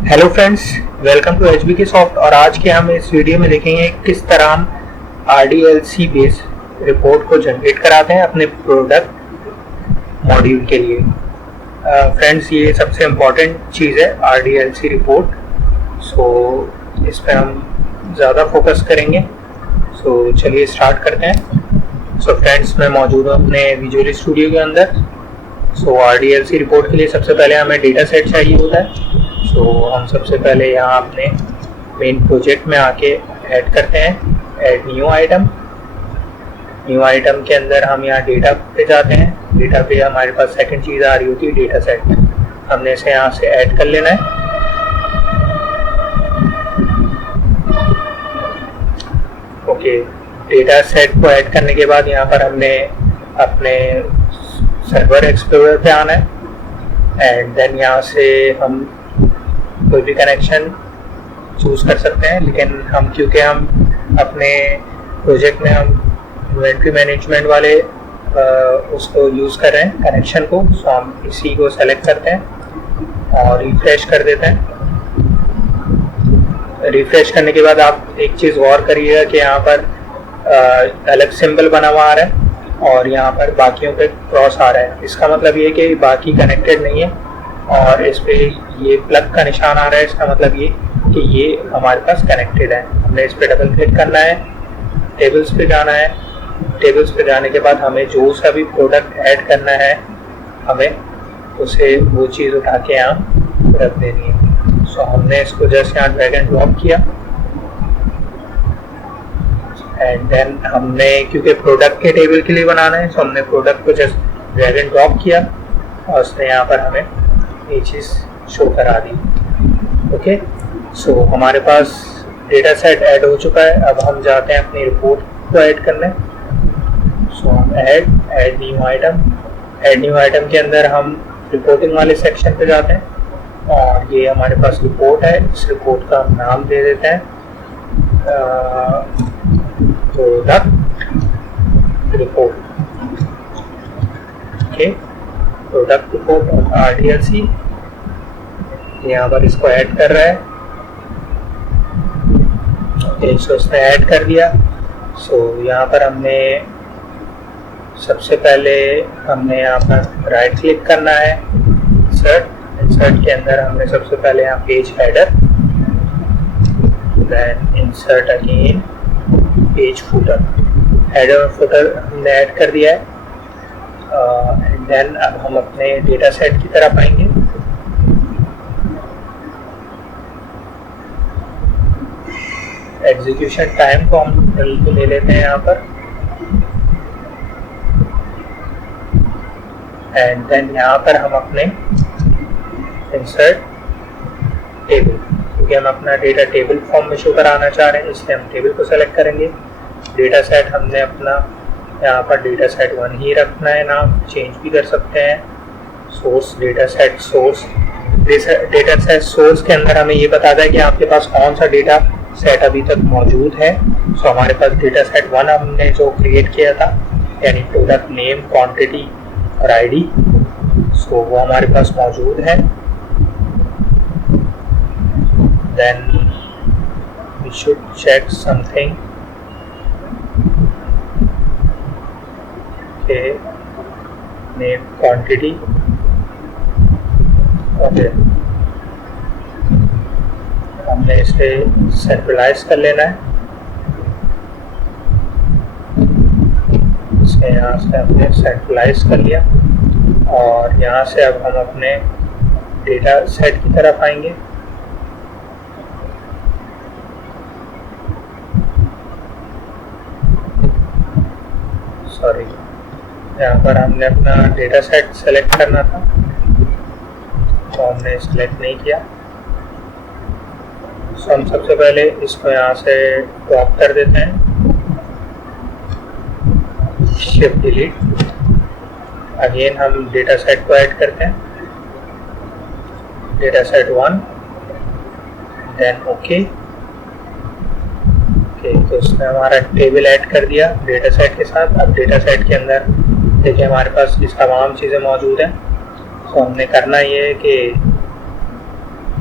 Hello friends, welcome to HBK Soft. और आज के हम इस वीडियो में देखेंगे किस तरह हम आरडीएलसी बेस रिपोर्ट को जनरेट कराते हैं अपने प्रोडक्ट मॉड्यूल के लिए। फ्रेंड्स, ये सबसे इम्पॉर्टेंट चीज़ है आरडीएलसी रिपोर्ट। सो इस पर हम ज़्यादा फोकस करेंगे। सो चलिए स्टार्ट करते हैं। सो फ्रेंड्स, मैं मौजूद हूँ अपने विजुअल स्टूडियो के अंदर। सो आरडीएलसी रिपोर्ट के लिए सबसे पहले हमें डेटा सेट चाहिए होता है। सो हम सबसे पहले यहाँ अपने मेन प्रोजेक्ट में आके ऐड करते हैं, add new item. New item के अंदर हम यहाँ डेटा पे जाते हैं। डेटा पे हमारे पास सेकंड चीज़ आ रही होती है डेटा सेट। हमने इसे यहाँ से ऐड कर लेना है। ओके, डेटा सेट को ऐड करने के बाद यहाँ पर हमने अपने सर्वर एक्सप्लोरर पे आना है एंड देन यहाँ से हम कोई भी कनेक्शन चूज कर सकते हैं। लेकिन क्योंकि हम अपने प्रोजेक्ट में हम इन्वेंट्री मैनेजमेंट वाले उसको यूज़ कर रहे हैं कनेक्शन को, सो हम इसी को सेलेक्ट करते हैं और रिफ्रेश कर देते हैं। रिफ्रेश करने के बाद आप एक चीज़ गौर करिएगा कि यहाँ पर अलग सिंबल बना हुआ आ रहा है और यहाँ पर बाकियों पे क्रॉस आ रहा है। इसका मतलब ये कि बाकी कनेक्टेड नहीं है और इस पे ये प्लग का निशान आ रहा है। इसका मतलब ये कि ये हमारे पास कनेक्टेड है। हमने इस पे डबल क्लिक करना है, टेबल्स पे जाना है। टेबल्स पे जाने के बाद हमें जो सा भी प्रोडक्ट ऐड करना है हमें उसे वो चीज़ उठा के यहाँ रख देनी है। सो हमने इसको जस्ट यहाँ ड्रैग एंड ड्रॉप किया एंड देन हमने क्योंकि प्रोडक्ट के टेबल के लिए बनाना है, सो हमने प्रोडक्ट को जस्ट ड्रैग एंड ड्रॉप किया और उसने यहाँ पर हमें ये चीज़ शो करा दी। ओके, सो हमारे पास डेटा सेट ऐड हो चुका है। अब हम जाते हैं अपनी रिपोर्ट को ऐड करने। सो हम add new item. Add new item के अंदर हम रिपोर्टिंग वाले सेक्शन पे जाते हैं और ये हमारे पास रिपोर्ट है। इस रिपोर्ट का हम नाम दे देते हैं product report. Okay, product report और आरडीएलसी यहाँ पर इसको ऐड कर रहा है। ओके, सो इसने ऐड कर दिया। सो यहाँ पर हमने सबसे पहले यहाँ पर राइट क्लिक करना है, इंसर्ट के अंदर हमने सबसे पहले यहाँ page header, then insert again page footer. Header और फुटर हमने ऐड कर दिया है एंड देन अब हम अपने डेटा सेट की तरफ आएंगे। एग्जीक्यूशन टाइम को हम ले लेते हैं यहाँ पर एंड देन यहाँ पर हम अपने इंसर्ट टेबल, क्योंकि हम अपना डेटा टेबल फॉर्म में शो कराना चाह रहे हैं इसलिए हम टेबल को सेलेक्ट करेंगे। डेटा सेट हमने अपना यहाँ पर डेटा सेट 1 ही रखना है, नाम चेंज भी कर सकते हैं। सोर्स डेटा सेट सोर्स के अंदर हमें ये बताता है कि आपके पास कौन सा डेटा सेट अभी तक मौजूद है। सो हमारे पास डेटा सेट 1 हमने जो क्रिएट किया था, यानी प्रोडक्ट नेम, क्वांटिटी और आईडी, सो वो हमारे पास मौजूद है। Then we should check something. Name, quantity, okay, हमने इसे सेंट्रलाइज कर लेना है। इसे यहाँ से हमने सेंट्रलाइज कर लिया और यहाँ से अब हम अपने डेटा सेट की तरफ आएंगे। सॉरी, यहाँ पर हमने अपना डेटा सेट सेलेक्ट करना था तो हमने सेलेक्ट नहीं किया। सो हम सबसे पहले इसको यहाँ से ड्रॉप कर देते हैं, शिफ्ट डिलीट। अगेन हम डेटा सेट को ऐड करते हैं, डेटा सेट 1, देन ओके। तो इसने हमारा टेबल ऐड कर दिया डेटा सेट के साथ। अब डेटा सेट के अंदर देखिए हमारे पास इस तमाम चीज़ें मौजूद हैं। तो हमने करना ये है कि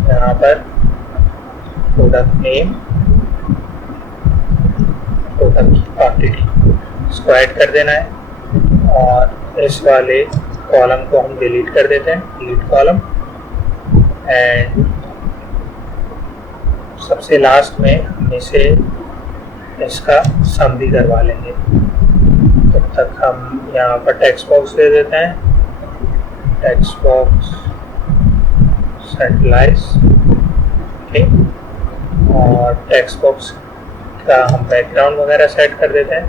यहाँ पर प्रोडक्ट नेम, प्रोडक्ट की क्वांटिटी इसको ऐड कर देना है और इस वाले कॉलम को हम डिलीट कर देते हैं, डिलीट कॉलम। एंड सबसे लास्ट में हम इसे इसका सम भी करवा लेंगे। तब तक हम यहाँ पर टेक्स्ट बॉक्स दे देते हैं, टेक्स्ट बॉक्स सेंट्रलाइज, ठीक। और टेक्स्ट बॉक्स का हम बैकग्राउंड वगैरह सेट कर देते हैं।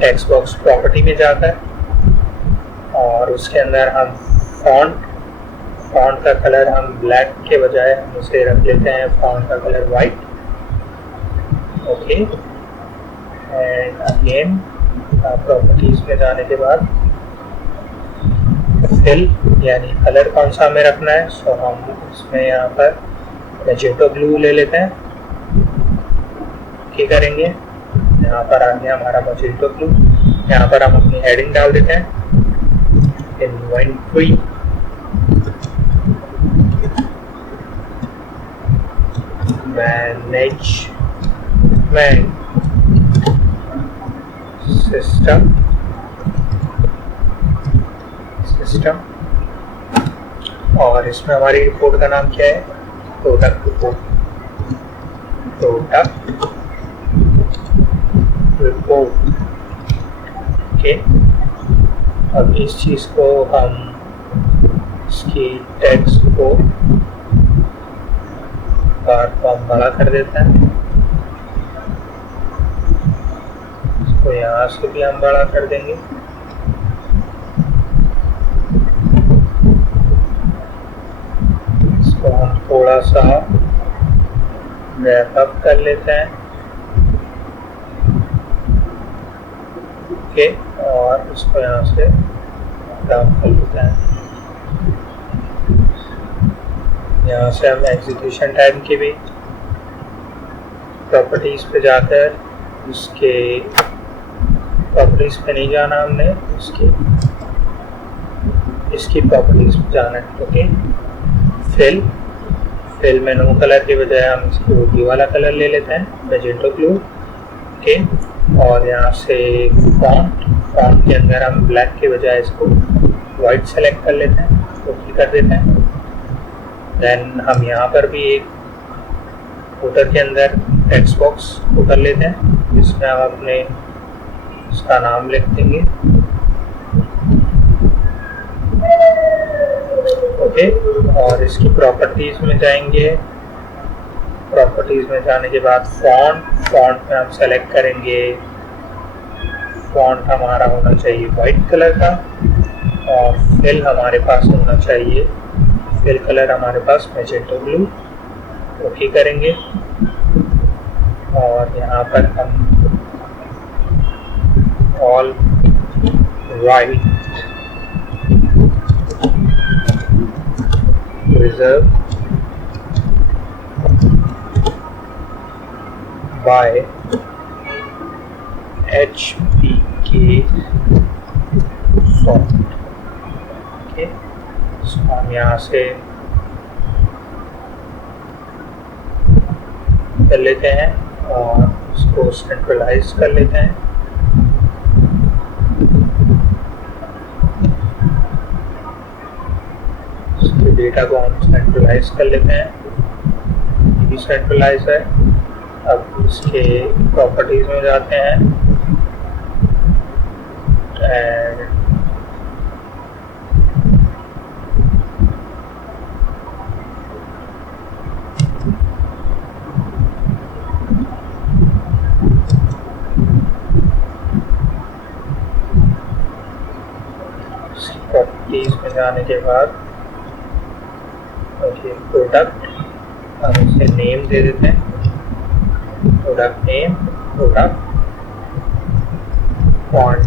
टेक्स्ट बॉक्स प्रॉपर्टी में जाकर और उसके अंदर हम फॉन्ट का कलर हम ब्लैक के बजाय हम उसे रख लेते हैं फॉन्ट का colour white, okay. And again properties में जाने के बाद फिल यानी कलर कौन सा हमें रखना है, सो हम इसमें यहाँ पर मैजेंटा ब्लू ले लेते हैं, क्या करेंगे, यहाँ पर आ गया हमारा मैजेंटा ब्लू। यहाँ पर हम अपनी हेडिंग डाल देते हैं, इन्वेंट्री मैनेजमेंट सिस्टम और इसमें हमारी रिपोर्ट का नाम क्या है, प्रोडक्ट रिपोर्ट, ओके। अब इस चीज को हम इसकी टेक्स्ट को हम बड़ा कर देते हैं, इसको यहाँ से भी हम बड़ा कर देंगे। इसको हम थोड़ा सा रैप अप कर लेते हैं, ओके। और इसको यहाँ से डाउन कर लेते हैं। यहाँ से हम एग्जीक्यूशन टाइम की भी प्रॉपर्टीज पे जाकर उसके प्रॉपर्टीज पे नहीं जाना हमने, इसकी प्रॉपर्टीज पे जाना है, ओके। फिल में नो कलर के बजाय हम इसको ब्लू वाला कलर ले लेते हैं, मैजेंटा ब्लू, ओके। और यहाँ से फॉन्ट के अंदर हम ब्लैक के बजाय इसको वाइट सेलेक्ट कर लेते हैं, ओके कर देते हैं। देन हम यहाँ पर भी एक फुटर के अंदर टेक्स्ट बॉक्स को कर लेते हैं, जिसमें हम अपने उसका नाम लिख देंगे, ओके। और इसकी प्रॉपर्टीज में जाएंगे, प्रॉपर्टीज में जाने के बाद फॉन्ट में हम सेलेक्ट करेंगे, फॉन्ट हमारा होना चाहिए वाइट कलर का और फिल हमारे पास होना चाहिए, फिल कलर हमारे पास मैजेंटा ब्लू, ओके करेंगे। और यहाँ पर हम all right reserve by HBK soft, okay. इसको हम यहाँ से कर लेते हैं और इसको सेंट्रलाइज कर लेते हैं, इसके डेटा को हम सेंट्रलाइज कर लेते हैं, ये भी सेंट्रलाइज है। अब इसके प्रॉपर्टीज में जाते हैं एंड प्रॉपर्टीज में जाने के बाद प्रोडक्ट हम इसे नेम दे देते हैं, प्रोडक्ट नेम, प्रोडक्ट फॉन्ट,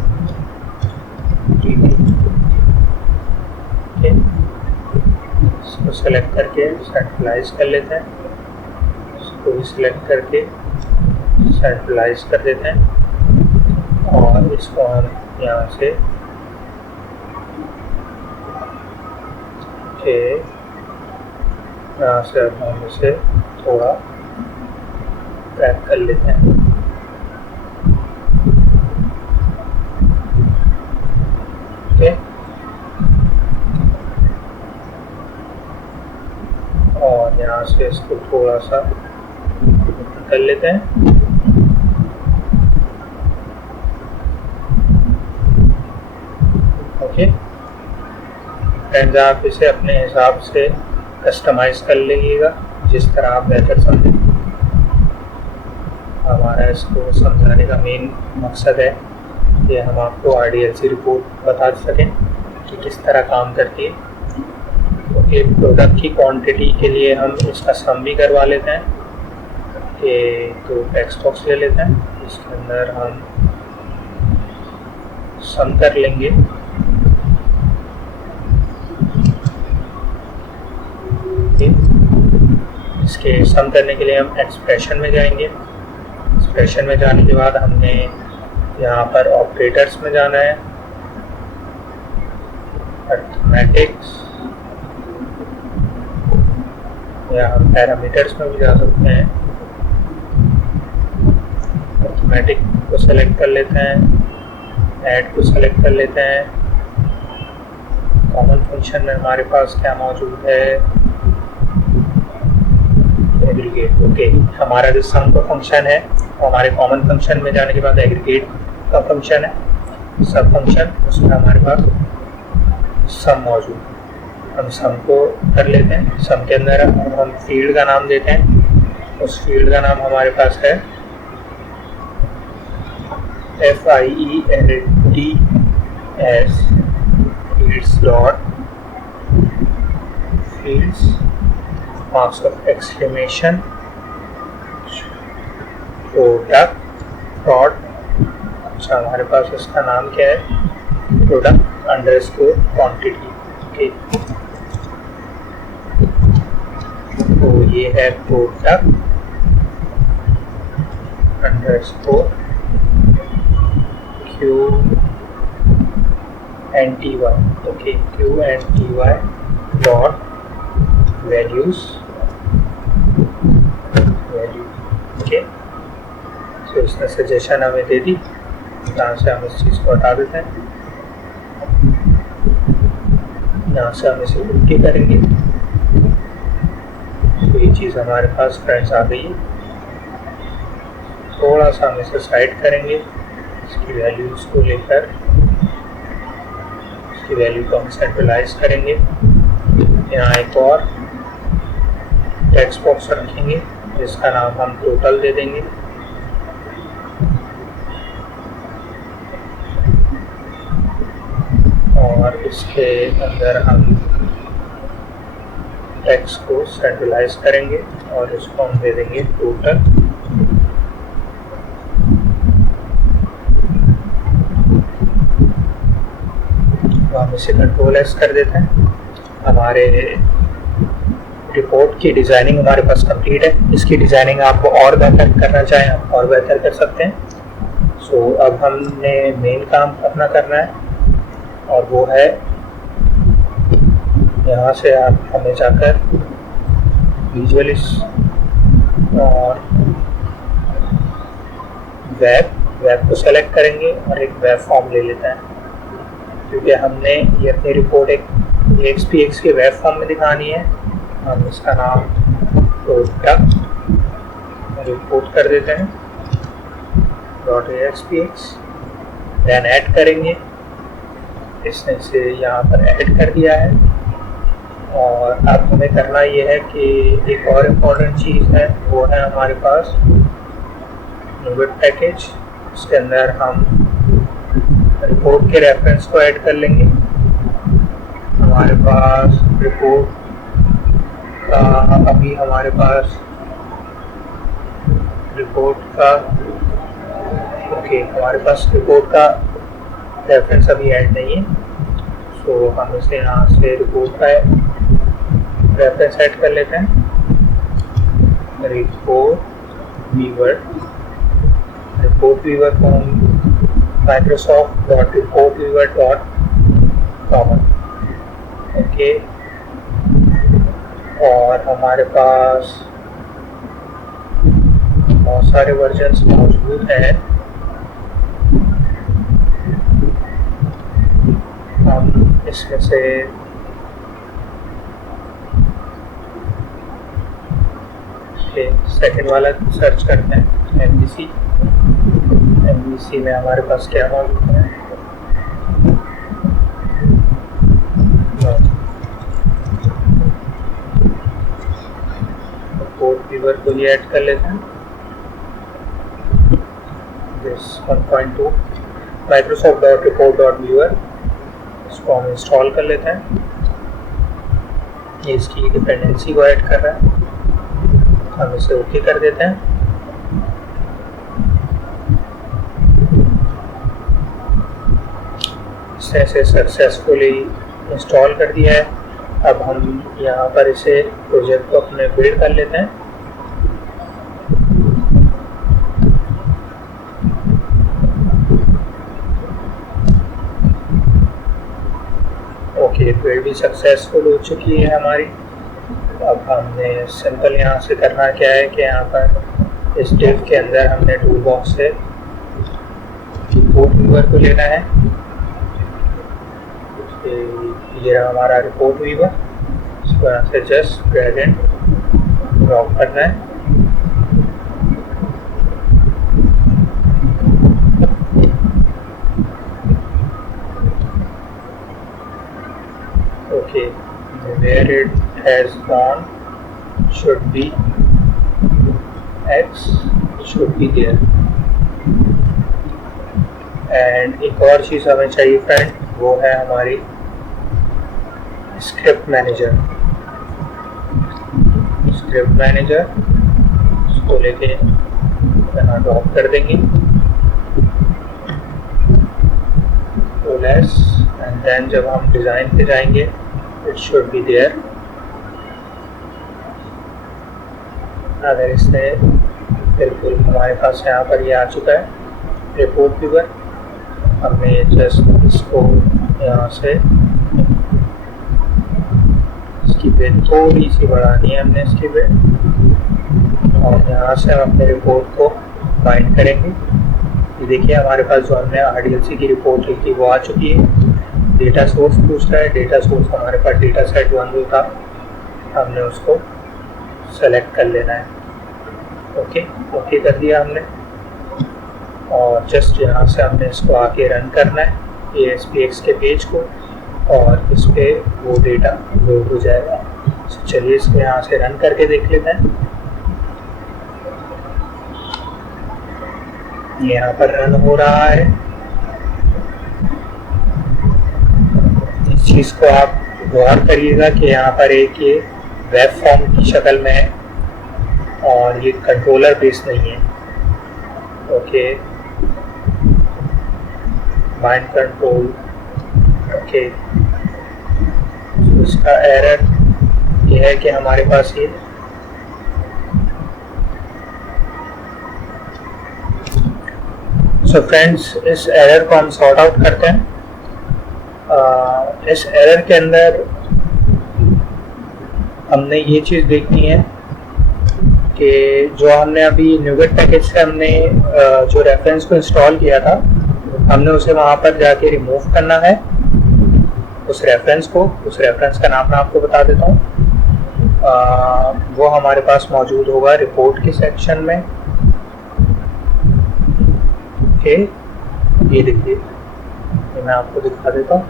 इसको सेलेक्ट करके सेंट्रलाइज कर लेते हैं, इसको भी सिलेक्ट करके सेंट्रलाइज कर देते हैं और इसको हम यहाँ से ओके, यहाँ से अब हम इसे थोड़ा ट्रैक कर लेते हैं। ओके, और यहाँ से इसको थोड़ा सा कर लेते हैं। ओके फ्रेंड्स, आप इसे अपने हिसाब से कस्टमाइज कर लीजिएगा जिस तरह आप बेहतर समझें। हमारा इसको समझाने का मेन मकसद है कि हम आपको RDLC रिपोर्ट बता सकें कि किस तरह काम करती है। ओके, प्रोडक्ट की क्वांटिटी के लिए हम इसका सम भी करवा लेते हैं कि तो टेक्स्ट बॉक्स ले लेते हैं, इसके अंदर हम सम कर लेंगे। इसके सम करने के लिए हम एक्सप्रेशन में जाएंगे। एक्सप्रेशन में जाने के बाद हमने यहाँ पर ऑपरेटर्स में जाना है, अरिथमेटिक्स, या हम पैरामीटर्स में भी जा सकते हैं। अरिथमेटिक को सेलेक्ट कर लेते हैं, ऐड को सेलेक्ट कर लेते हैं। कॉमन फंक्शन में हमारे पास क्या मौजूद है, एग्रीगेट। ओके, हमारा जो सम का फंक्शन है वो हमारे कॉमन फंक्शन में जाने के बाद एग्रीगेट का फंक्शन है, सब फंक्शन, उसमें हमारे पास सम मौजूद है। हम सम को कर लेते हैं। सम के अंदर हम फील्ड का नाम देते हैं, उस फील्ड का नाम हमारे पास है FIELDS fields dot fields marks of exclamation product dot, अच्छा हमारे पास इसका नाम क्या है, प्रोडक्ट अंडरस्कोर क्वांटिटी। ओके, तो ये है product underscore QNTY। Okay, QNTY dot values value. Okay, तो इसने सजेशन हमें दे दी, यहाँ से हम इस चीज़ को हटा देते हैं। यहाँ से हम इसे उल्टी करेंगे तो ये चीज़ हमारे पास फ्रेंड्स आ गई है। थोड़ा सा हम इसे साइड करेंगे, इसकी वैल्यूज को लेकर इसकी वैल्यू को हम सेंट्रलाइज करेंगे। यहाँ एक और टेक्स्ट बॉक्स रखेंगे जिसका नाम हम टोटल दे देंगे। और इसके अंदर हम टेक्स्ट को सेंट्रलाइज करेंगे और इसको हम दे देंगे टोटल। तो हम इसे Ctrl+S कर देते हैं। हमारे रिपोर्ट की डिज़ाइनिंग हमारे पास कंप्लीट है। इसकी डिज़ाइनिंग आपको और बेहतर करना चाहें आप और बेहतर कर सकते हैं। सो अब हमने मेन काम अपना करना है और वो है यहाँ से आप हमें जाकर विजुअलिस और वेब को सेलेक्ट करेंगे और एक वेब फॉर्म ले लेते हैं, क्योंकि हमने ये अपनी रिपोर्ट एक AXPX के वेब फॉर्म में दिखानी है। हम इसका नाम प्रोडक्ट रिपोर्ट कर देते हैं .AXPX, देन ऐड करेंगे। इसने इसे यहाँ पर ऐड कर दिया है। और अब हमें करना ये है कि एक और इम्पोर्टेंट चीज़ है, वो है हमारे पास वेब पैकेज। इसके अंदर हम रिपोर्ट के रेफरेंस को ऐड कर लेंगे। हमारे पास रिपोर्ट का अभी हमारे पास रिपोर्ट का हमारे पास रिपोर्ट का रेफरेंस अभी ऐड नहीं है। सो हम इसे यहाँ से रिपोर्ट का रेफरेंस ऐड कर लेते हैं। रिपोर्ट व्यूअर को हम microsoft.reportviewer.common। ओके, और हमारे पास बहुत सारे वर्जन्स मौजूद हैं। हम इसमें से सेकंड वाला सर्च करते हैं, MVC। MVC में हमारे पास क्या मौजूद है? रिपोर्ट व्यूअर को ये ऐड कर लेते हैं। दिस 1.2 Microsoft.report.viewer, इसको हम इंस्टॉल कर लेते हैं। ये इसकी डिपेंडेंसी को ऐड कर रहा है, हम इसे ओके कर देते हैं। इसे सक्सेसफुली इंस्टॉल कर दिया है। अब हम यहाँ पर इसे प्रोजेक्ट को अपने बिल्ड कर लेते हैं। ओके, बिल्ड भी सक्सेसफुल हो चुकी है हमारी। अब हमने सिंपल यहाँ से करना क्या है कि यहाँ पर इस डिव के अंदर हमने टूल बॉक्स से रिपोर्ट व्यूअर को लेना है। ये रहा हमारा रिपोर्ट व्यूअर, इसको यहाँ से जस्ट ड्रैग एंड ड्रॉप करना है। Okay, where it has gone should be X should be there। And एक और चीज़ हमें चाहिए फ्रेंड, वो है हमारी स्क्रिप्ट मैनेजर। स्क्रिप्ट मैनेजर इसको लेके यहाँ ड्रॉप कर देंगे एंड देन जब हम डिज़ाइन पे जाएंगे इट शुड बी देयर। अगर इससे बिल्कुल हमारे पास यहाँ पर ये आ चुका है रिपोर्ट व्यूअर, हमने जस्ट इसको यहाँ से इसकी विड्थ थोड़ी सी बढ़ानी है हमने इसकी विड्थ, और यहाँ से हम अपने रिपोर्ट को बाइंड करेंगे। ये देखिए हमारे पास जो हमने RDLC की रिपोर्ट ली थी वो आ चुकी है। डेटा सोर्स पूछ रहा है, डेटा सोर्स हमारे पास डेटा सेट 1 जो था हमने उसको सेलेक्ट कर लेना है। ओके कर दिया हमने, और जस्ट यहाँ से हमने इसको आके रन करना है ASPX के पेज को, और इस पर वो डेटा लोड हो जाएगा। चलिए इसको यहाँ से रन करके देख लेते हैं। ये यहाँ पर रन हो रहा है। इस चीज़ को आप गौर करिएगा कि यहाँ पर एक ये वेब फॉर्म की शक्ल में है और ये कंट्रोलर बेस नहीं है। Okay, bind control. ओके, इसका एरर ये है कि हमारे पास ये फ्रेंड्स इस एरर को हम सॉर्ट आउट करते हैं। इस एरर के अंदर हमने ये चीज़ देखनी है कि जो हमने अभी न्यूगेट पैकेज से हमने जो रेफरेंस को इंस्टॉल किया था, हमने उसे वहाँ पर जाके रिमूव करना है उस रेफरेंस को। उस रेफरेंस का नाम मैं आपको बता देता हूँ। वो हमारे पास मौजूद होगा रिपोर्ट के सेक्शन में। ओके, ये देखिए, ये मैं आपको दिखा देता हूँ।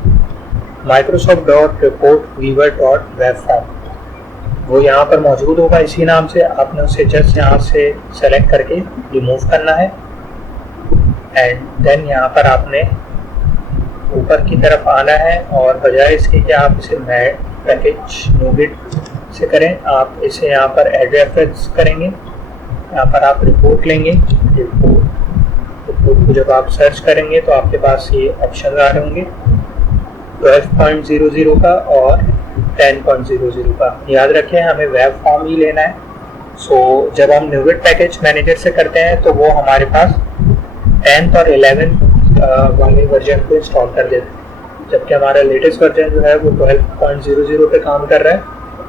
Microsoft.report.viewer.webform वो यहाँ पर मौजूद होगा इसी नाम से। आपने उसे जस्ट यहाँ से सेलेक्ट करके रिमूव करना है, एंड देन यहाँ पर आपने ऊपर की तरफ आना है, और बजाय इसके कि आप इसे पैकेज न्यूगेट से करें, आप इसे यहाँ पर ऐड रेफरेंस करेंगे। यहाँ पर आप रिपोर्ट लेंगे। रिपोर्ट को जब आप सर्च करेंगे तो आपके पास ये ऑप्शन आ रहे होंगे 12.00 का और 10.00 का। याद रखें हमें वेब फॉर्म ही लेना है। जब हम न्यूगेट पैकेज मैनेजर से करते हैं तो वो हमारे पास 10th और 11th वाले वर्जन को इंस्टॉल कर देते हैं, जबकि हमारा लेटेस्ट वर्जन जो है वो 12.00 पे काम कर रहा है,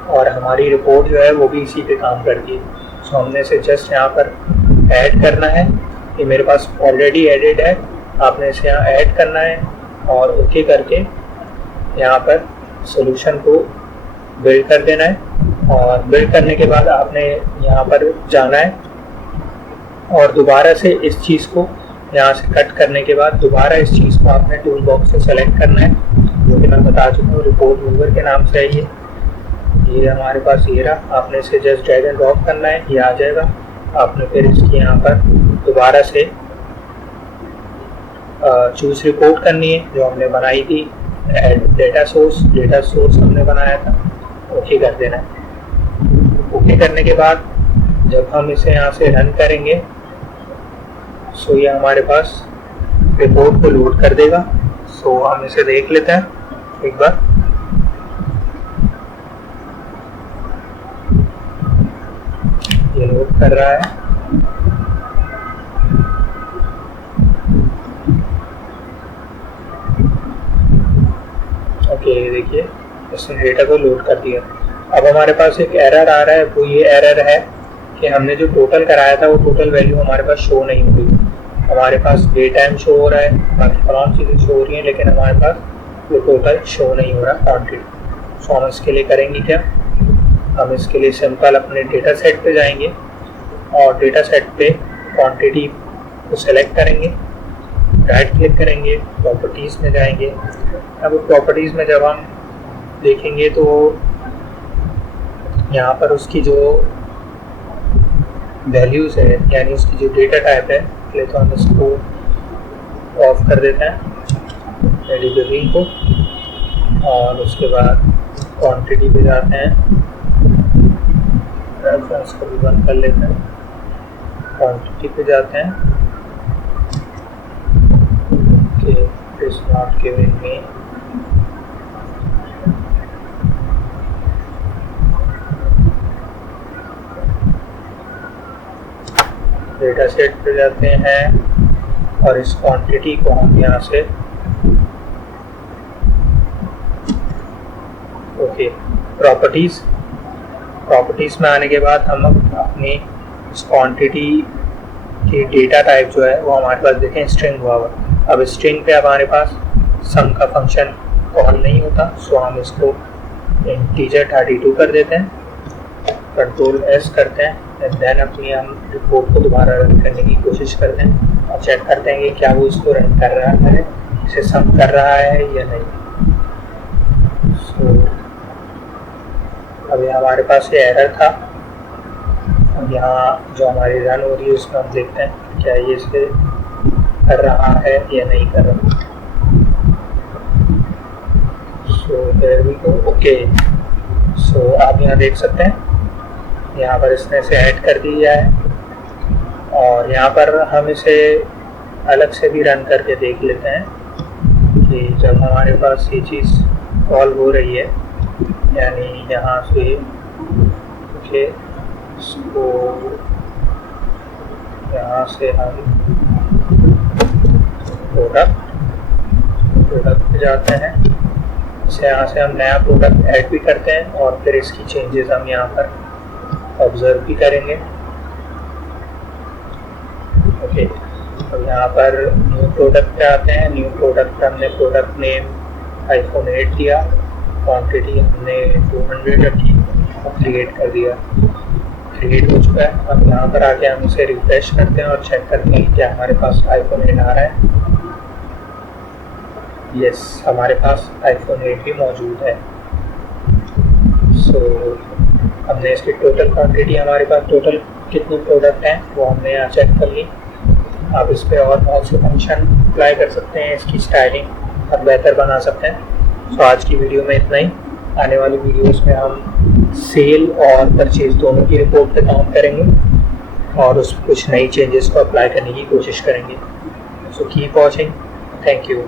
और हमारी रिपोर्ट जो है वो भी इसी पे काम करती है। सो हमने इसे जस्ट यहाँ पर ऐड करना है। ये मेरे पास ऑलरेडी एडिड है, आपने इसे यहाँ ऐड करना है और ओके करके यहाँ पर सॉल्यूशन को बिल्ड कर देना है। और बिल्ड करने के बाद आपने यहाँ पर जाना है और दोबारा से इस चीज़ को यहाँ से कट करने के बाद दोबारा इस चीज़ को आपने टूल बॉक्स से सेलेक्ट करना है, जो कि मैं बता चुका हूँ रिपोर्ट मूवर के नाम से है ये हमारे पास ये रहा। आपने इसे जस्ट ड्रैग एंड ड्रॉप करना है, ये आ जाएगा। आपने फिर इसकी यहाँ पर दोबारा से चूज रिपोर्ट करनी है जो हमने बनाई थी, डेटा सोर्स हमने बनाया था, ओके कर देना है। ओके करने के बाद जब हम इसे यहाँ से रन करेंगे सो ये हमारे पास रिपोर्ट को लोड कर देगा। सो हम इसे देख लेते हैं एक बार। ये लोड कर रहा है। ओके देखिए इसने डेटा को लोड कर दिया। अब हमारे पास एक एरर आ रहा है, वो ये एरर है कि हमने जो टोटल कराया था वो टोटल वैल्यू हमारे पास शो नहीं हो रही। हमारे पास डे टाइम शो हो रहा है, बाकी तमाम चीज़ें शो हो रही हैं, लेकिन हमारे पास वो टोटल शो नहीं हो रहा क्वान्टिटी। सो हम इसके लिए करेंगे क्या, हम इसके लिए सिंपल अपने डेटा सेट पे जाएंगे और डेटा सेट पे क्वांटिटी को सेलेक्ट करेंगे, राइट क्लिक करेंगे, प्रॉपर्टीज़ में जाएंगे। अब प्रॉपर्टीज़ में जब हम देखेंगे तो यहाँ पर उसकी जो वैल्यूज़ है यानी उसकी जो डेटा टाइप है, पहले तो हम इसको ऑफ कर देते हैं एडिटिंग को और उसके बाद क्वांटिटी पे जाते हैं, रेफरेंस को भी बंद कर लेते हैं, क्वांटिटी पे जाते हैं कि is not giving me data set पे जाते हैं और इस क्वांटिटी को हम यहाँ से ओके प्रॉपर्टीज़ में आने के बाद हम अपनी इस क्वांटिटी की डेटा टाइप जो है वो हमारे पास देखें स्ट्रिंग हुआ हुआ। अब स्ट्रिंग पे हमारे पास सम का फंक्शन कॉल नहीं होता, सो हम इसको इंटीजर 32 कर देते हैं, कंट्रोल एस करते हैं एंड देन अपनी हम रिपोर्ट को दोबारा रन करने की कोशिश करते हैं और चेक करते हैं कि क्या वो इसको रन कर रहा है, इसे सम कर रहा है या नहीं। सो अभी हमारे पास ये एरर था। अब यहाँ जो हमारी रन हो रही है उसमें हम देखते हैं क्या ये इसे कर रहा है या नहीं कर रहा। So there we go, okay. So आप यहाँ देख सकते हैं यहाँ पर इसने इसे ऐड कर दिया है और यहाँ पर हम इसे अलग से भी रन करके देख लेते हैं कि जब हमारे पास ये चीज़ कॉल हो रही है यानी यहाँ से ओके इसको यहाँ से हम प्रोडक्ट पे जाते हैं, इसे यहाँ से हम नया प्रोडक्ट ऐड भी करते हैं और फिर इसकी चेंजेस हम यहाँ पर ऑब्जर्व भी करेंगे। ओके अब यहाँ पर न्यू प्रोडक्ट पे आते हैं। न्यू प्रोडक्ट पे हमने प्रोडक्ट नेम iPhone 8 दिया, क्वांटिटी हमने 200 रखी और क्रिएट कर दिया, क्रिएट हो चुका है। अब यहाँ पर आके हम इसे रिफ्रेश करते हैं और चेक करते हैं क्या हमारे पास iPhone 8 आ रहा है। यस हमारे पास iPhone 8 भी मौजूद है। सो हमने इसकी टोटल क्वांटिटी, हमारे पास टोटल कितने प्रोडक्ट हैं वो हमने यहाँ चेक कर ली। आप इस पर और बहुत से फंक्शन अप्लाई कर सकते हैं, इसकी स्टाइलिंग और बेहतर बना सकते हैं। सो आज की वीडियो में इतना ही। आने वाली वीडियोस में हम सेल और परचेज दोनों की रिपोर्ट पे काम करेंगे और उस कुछ नई चेंजेस को अप्लाई करने की कोशिश करेंगे। So keep watching, thank you.